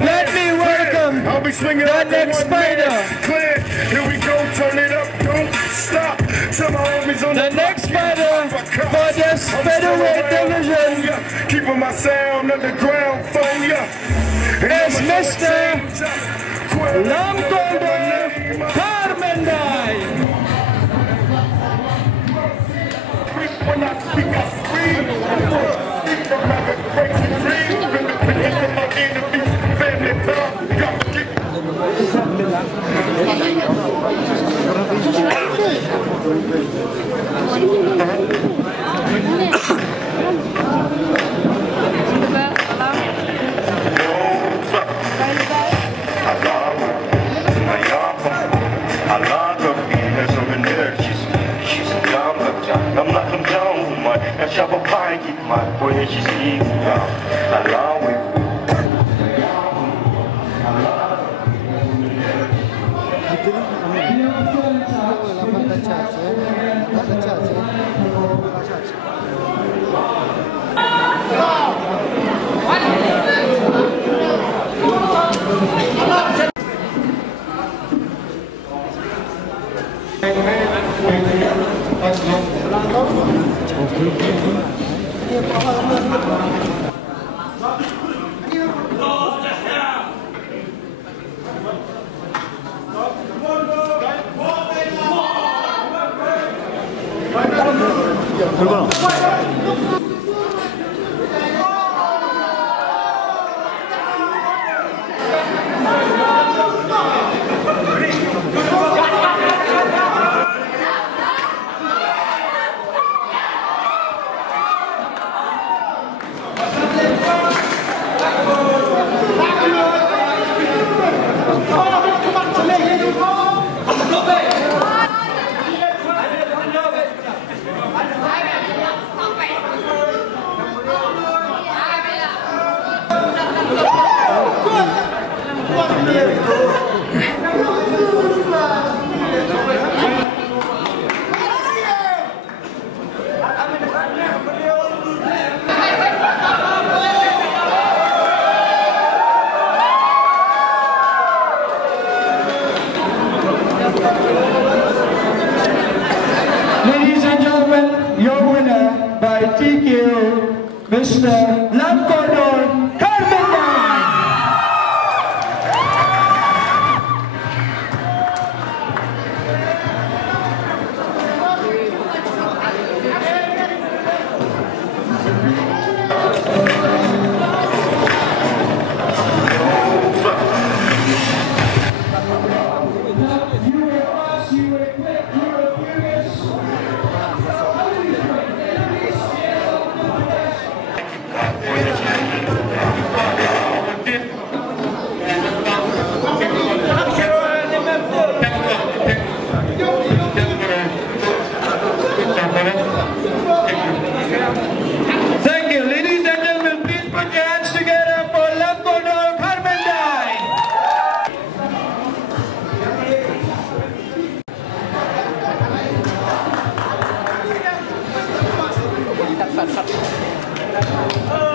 Let me welcome the next fighter. Here we go, turn it up, don't stop. The next fighter for this featherweight division keeping my sound underground for ya. is Mr. Lamcolder Carmendai. When I speak, I scream. From having crazy dreams, been the pictures of my enemies, family time, got to keep. I'm not come down with my shop of pine, keep my boy, she's eating now. Along with Ladies and gentlemen, your winner by TQ, Mr. Lamcolder Carmendai. Thank you. Ladies and gentlemen, please put your hands together for Lamcolder Carmendai. Oh!